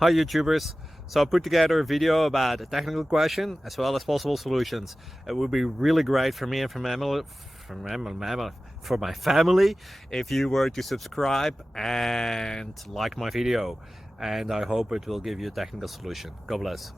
Hi YouTubers! So I put together a video about a technical question as well as possible solutions. It would be really great for me and for my family if you were to subscribe and like my video, and I hope it will give you a technical solution. God bless.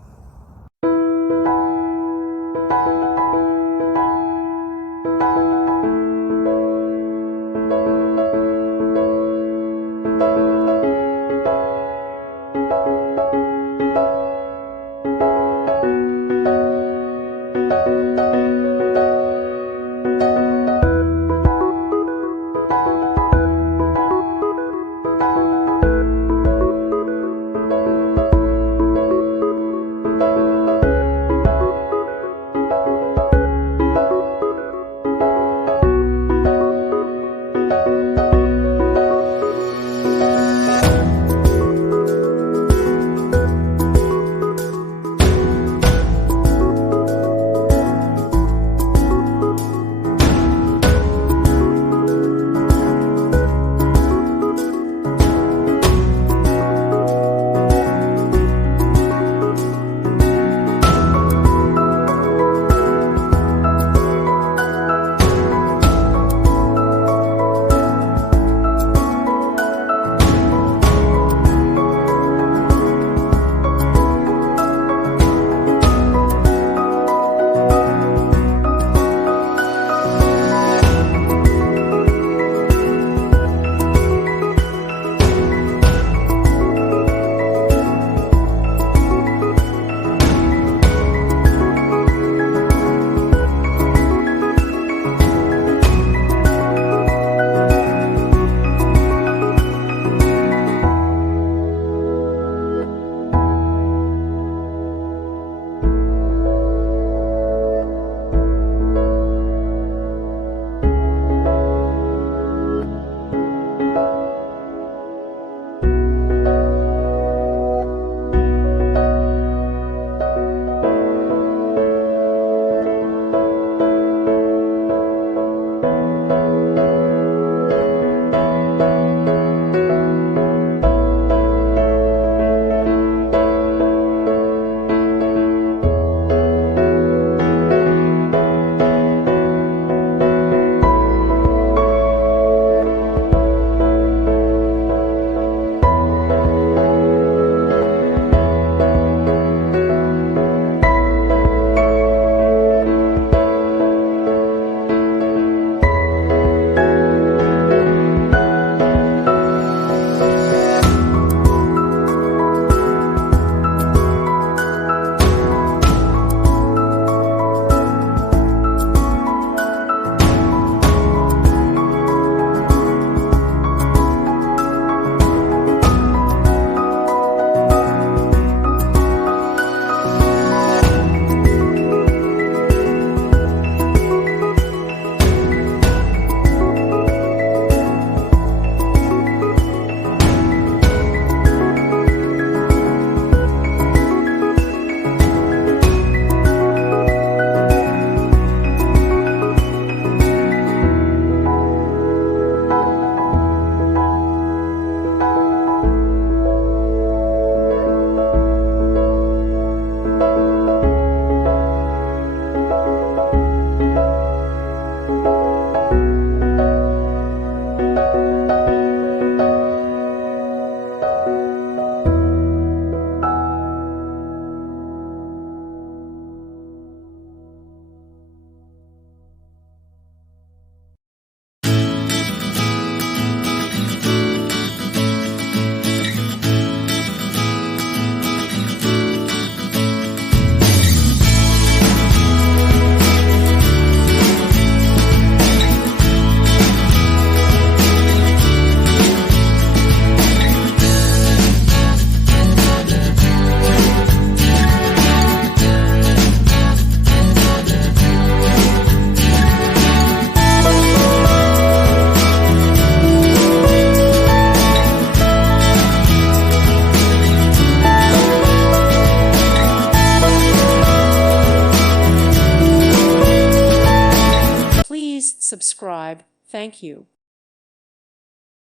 subscribe. Thank you.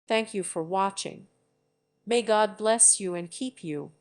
Thank you for watching. May God bless you and keep you.